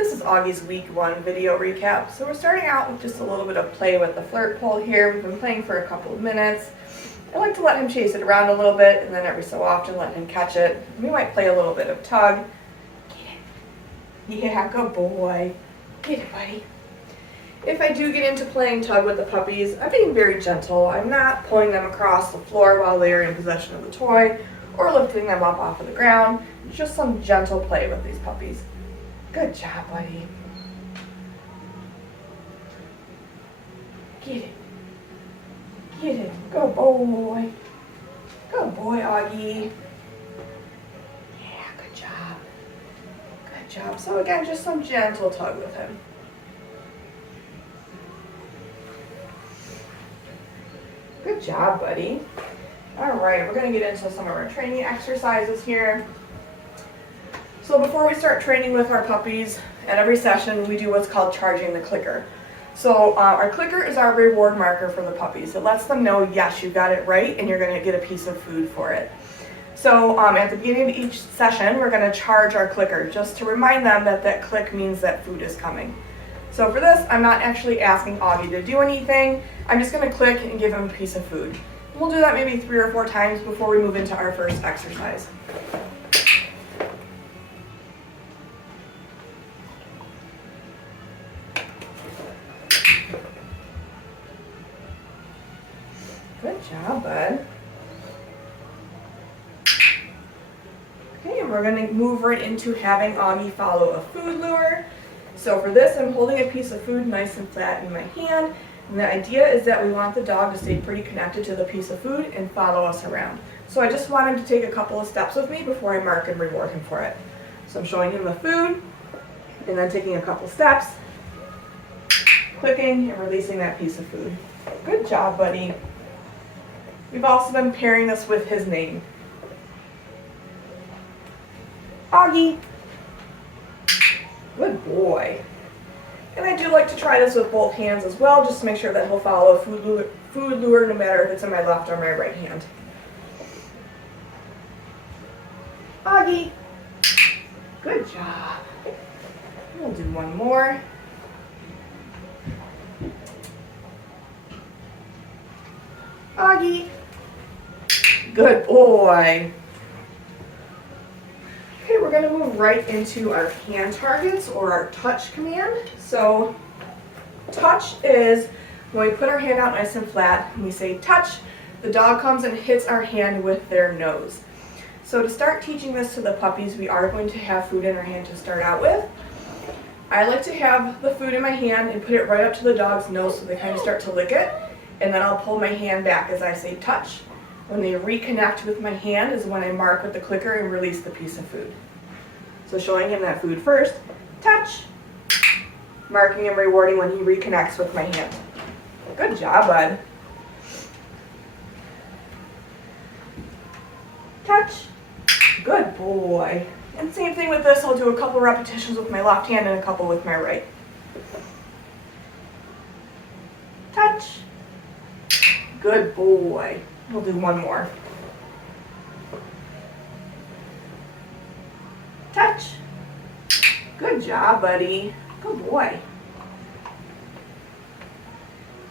This is Augie's week 1 video recap. So we're starting out with just a little bit of play with the flirt pole here. We've been playing for a couple of minutes. I like to let him chase it around a little bit and then every so often let him catch it. We might play a little bit of tug. Get it. Yeah, good boy. Get it, buddy. If I do get into playing tug with the puppies, I'm being very gentle. I'm not pulling them across the floor while they are in possession of the toy or lifting them up off of the ground. Just some gentle play with these puppies. Good job, buddy. Get it. Get it. Good boy. Good boy, Augie. Yeah, good job. Good job. So again, just some gentle tug with him. Good job, buddy. All right, we're going to get into some of our training exercises here. So before we start training with our puppies, at every session we do what's called charging the clicker. So our clicker is our reward marker for the puppies. It lets them know, yes, you got it right, and you're going to get a piece of food for it. So at the beginning of each session, we're going to charge our clicker, just to remind them that that click means that food is coming. So for this, I'm not actually asking Augie to do anything. I'm just going to click and give him a piece of food. We'll do that maybe 3 or 4 times before we move into our first exercise. Good job, bud. Okay, and we're going to move right into having Augie follow a food lure. So for this, I'm holding a piece of food nice and flat in my hand. And the idea is that we want the dog to stay pretty connected to the piece of food and follow us around. So I just want him to take a couple of steps with me before I mark and reward him for it. So I'm showing him the food, and then taking a couple steps, clicking and releasing that piece of food. Good job, buddy. We've also been pairing this with his name. Augie. Good boy. And I do like to try this with both hands as well, just to make sure that he'll follow a food lure no matter if it's in my left or my right hand. Augie. Good job. We'll do one more. Augie. Good boy. Okay, we're going to move right into our hand targets, or our touch command. So touch is when we put our hand out nice and flat and we say touch, the dog comes and hits our hand with their nose. So to start teaching this to the puppies, we are going to have food in our hand to start out with. I like to have the food in my hand and put it right up to the dog's nose so they kind of start to lick it, and then I'll pull my hand back as I say touch. When they reconnect with my hand is when I mark with the clicker and release the piece of food. So showing him that food first, touch, marking and rewarding when he reconnects with my hand. Good job, bud. Touch, good boy. And same thing with this, I'll do a couple repetitions with my left hand and a couple with my right. Touch, good boy. We'll do one more. Touch. Good job, buddy. Good boy.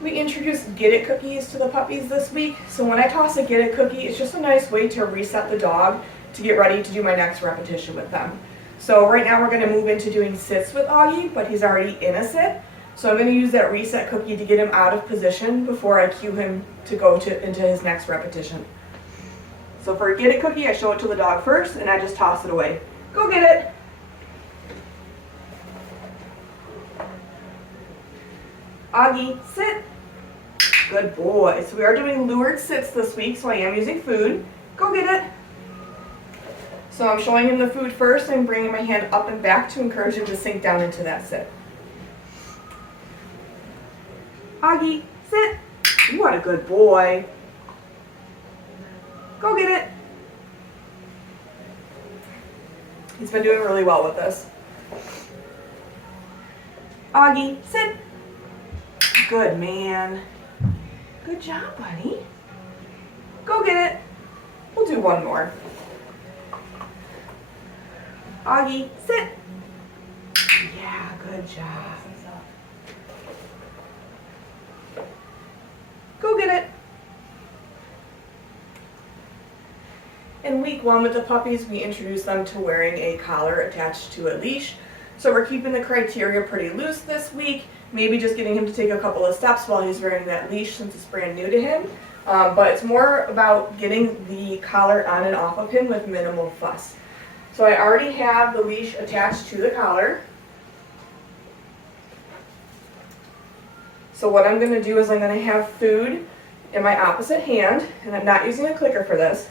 We introduced Get It cookies to the puppies this week. So when I toss a Get It cookie, it's just a nice way to reset the dog to get ready to do my next repetition with them. So right now we're going to move into doing sits with Augie, but he's already in a sit. So I'm going to use that reset cookie to get him out of position before I cue him to go into his next repetition. So for a Get It cookie, I show it to the dog first and I just toss it away. Go get it. Augie, sit. Good boy. So we are doing lured sits this week, so I am using food. Go get it. So I'm showing him the food first and bringing my hand up and back to encourage him to sink down into that sit. Augie, sit. You are a good boy. Go get it. He's been doing really well with this. Augie, sit. Good man. Good job, buddy. Go get it. We'll do one more. Augie, sit. Yeah, Good job. Go get it. In week 1 with the puppies, we introduced them to wearing a collar attached to a leash. So we're keeping the criteria pretty loose this week, maybe just getting him to take a couple of steps while he's wearing that leash since it's brand new to him. But it's more about getting the collar on and off of him with minimal fuss. So I already have the leash attached to the collar. So what I'm going to do is I'm going to have food in my opposite hand, and I'm not using a clicker for this.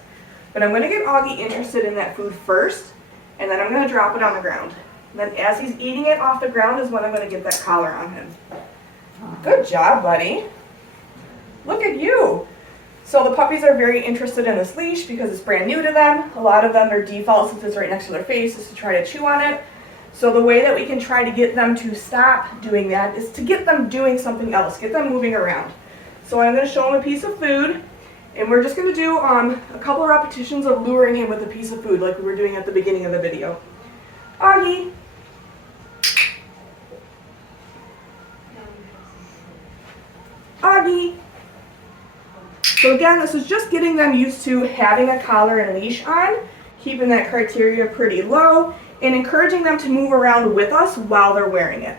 But I'm going to get Augie interested in that food first, and then I'm going to drop it on the ground. And then as he's eating it off the ground is when I'm going to get that collar on him. Good job, buddy. Look at you. So the puppies are very interested in this leash because it's brand new to them. A lot of them, their default, since it's right next to their face, is to try to chew on it. So the way that we can try to get them to stop doing that is to get them doing something else, get them moving around. So I'm going to show them a piece of food. And we're just going to do a couple of repetitions of luring him with a piece of food like we were doing at the beginning of the video. Augie. Augie. So again, this is just getting them used to having a collar and leash on, keeping that criteria pretty low, and encouraging them to move around with us while they're wearing it.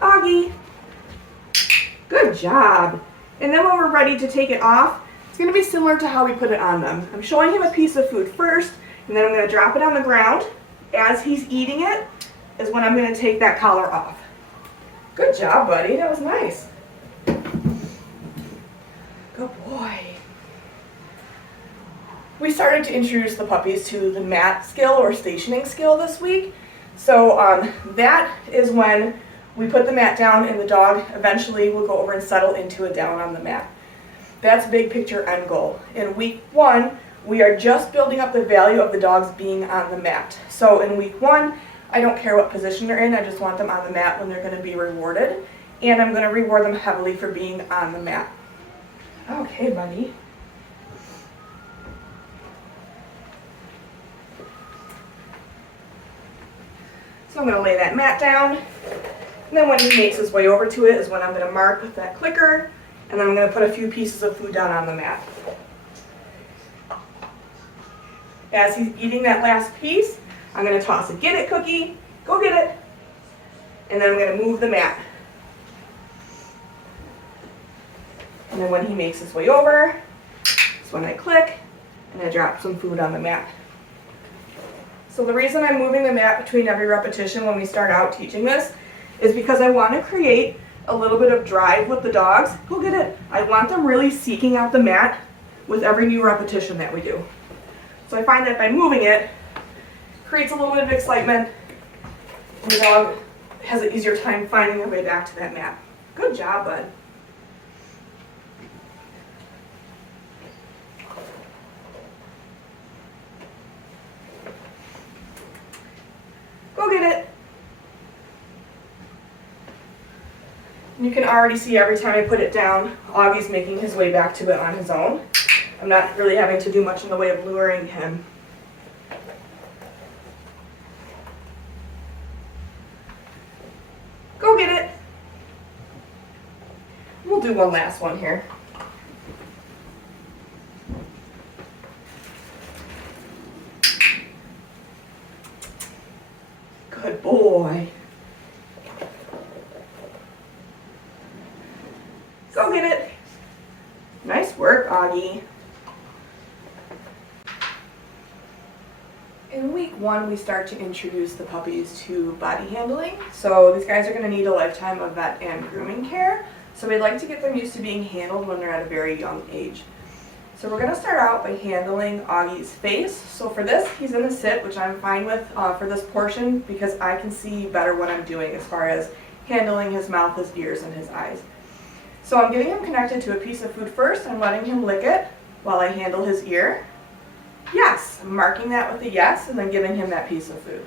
Augie. Good job. And then when we're ready to take it off, it's going to be similar to how we put it on them. I'm showing him a piece of food first, and then I'm going to drop it on the ground. As he's eating it is when I'm going to take that collar off. Good job, buddy. That was nice. Good boy. We started to introduce the puppies to the mat skill or stationing skill this week. So that is when we put the mat down and the dog eventually will go over and settle into it down on the mat. That's big picture end goal. In week 1, we are just building up the value of the dogs being on the mat. So in week 1, I don't care what position they're in, I just want them on the mat when they're going to be rewarded. And I'm going to reward them heavily for being on the mat. Okay, buddy. So I'm going to lay that mat down. And then when he makes his way over to it is when I'm going to mark with that clicker, and then I'm going to put a few pieces of food down on the mat. As he's eating that last piece, I'm going to toss a get it cookie, go get it, and then I'm going to move the mat. And then when he makes his way over, is when I click, and I drop some food on the mat. So the reason I'm moving the mat between every repetition when we start out teaching this is because I want to create a little bit of drive with the dogs. Go get it. I want them really seeking out the mat with every new repetition that we do. So I find that by moving it, creates a little bit of excitement, and the dog has an easier time finding their way back to that mat. Good job, bud. Go get it. You can already see every time I put it down, Augie's making his way back to it on his own. I'm not really having to do much in the way of luring him. Go get it. We'll do one last one here. Good boy. Go get it. Nice work, Augie. In week 1, we start to introduce the puppies to body handling. So these guys are going to need a lifetime of vet and grooming care. So we'd like to get them used to being handled when they're at a very young age. So we're going to start out by handling Augie's face. So for this, he's in a sit, which I'm fine with for this portion because I can see better what I'm doing as far as handling his mouth, his ears, and his eyes. So I'm getting him connected to a piece of food first and letting him lick it while I handle his ear. Yes, I'm marking that with a yes and then giving him that piece of food.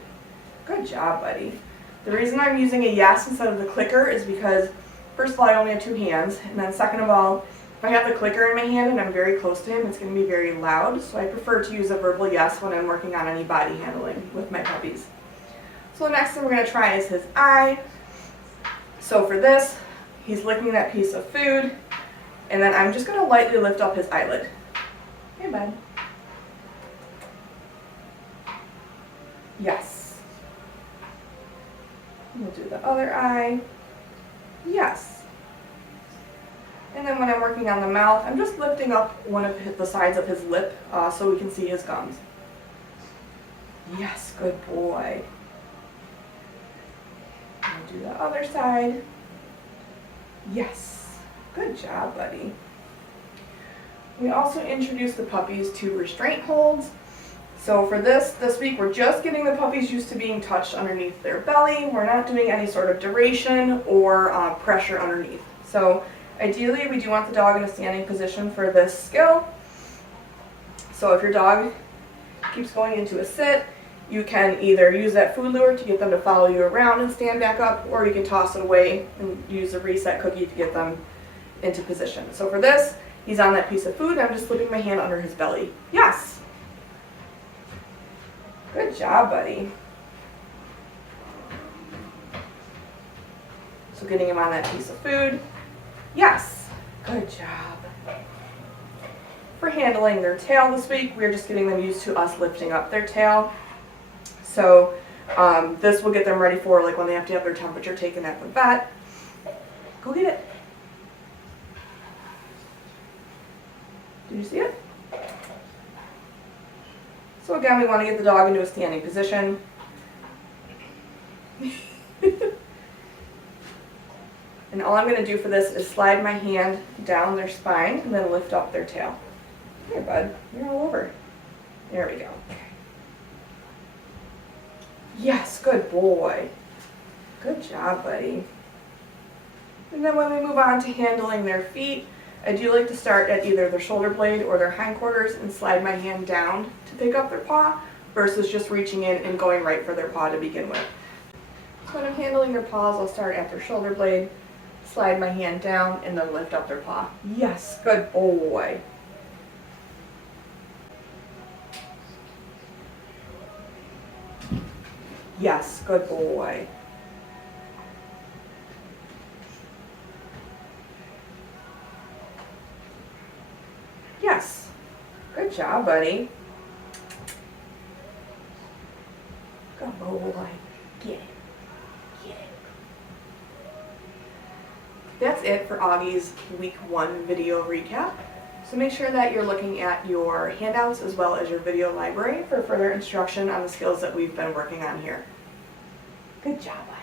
Good job, buddy. The reason I'm using a yes instead of the clicker is because, first of all, I only have 2 hands, and then second of all, if I have the clicker in my hand and I'm very close to him, it's going to be very loud, so I prefer to use a verbal yes when I'm working on any body handling with my puppies. So the next thing we're going to try is his eye. So for this, he's licking that piece of food, and then I'm just going to lightly lift up his eyelid. Hey, bud. Yes. We'll do the other eye. Yes. And then when I'm working on the mouth, I'm just lifting up one of the sides of his lip so we can see his gums. Yes, good boy. I'll do the other side. Yes. Good job, buddy. We also introduced the puppies to restraint holds. So for this week, we're just getting the puppies used to being touched underneath their belly. We're not doing any sort of duration or pressure underneath. So ideally, we do want the dog in a standing position for this skill. So if your dog keeps going into a sit, you can either use that food lure to get them to follow you around and stand back up, or you can toss it away and use the reset cookie to get them into position. So for this, he's on that piece of food, I'm just slipping my hand under his belly. Yes. Good job, buddy. So getting him on that piece of food. Yes. Good job. For handling their tail this week, we're just getting them used to us lifting up their tail. So this will get them ready for like when they have to have their temperature taken at the vet. Go get it. Did you see it? So again, we want to get the dog into a standing position. And all I'm going to do for this is slide my hand down their spine and then lift up their tail. Here, bud, you're all over. There we go. Yes, good boy. Good job, buddy. And then when we move on to handling their feet, I do like to start at either their shoulder blade or their hindquarters and slide my hand down to pick up their paw versus just reaching in and going right for their paw to begin with. So when I'm handling their paws, I'll start at their shoulder blade, slide my hand down, and then lift up their paw. Yes, good boy. Yes, good boy. Yes. Good job, buddy. Good boy. Get it. Get it. That's it for Augie's week 1 video recap. So make sure that you're looking at your handouts as well as your video library for further instruction on the skills that we've been working on here. Good job, bud.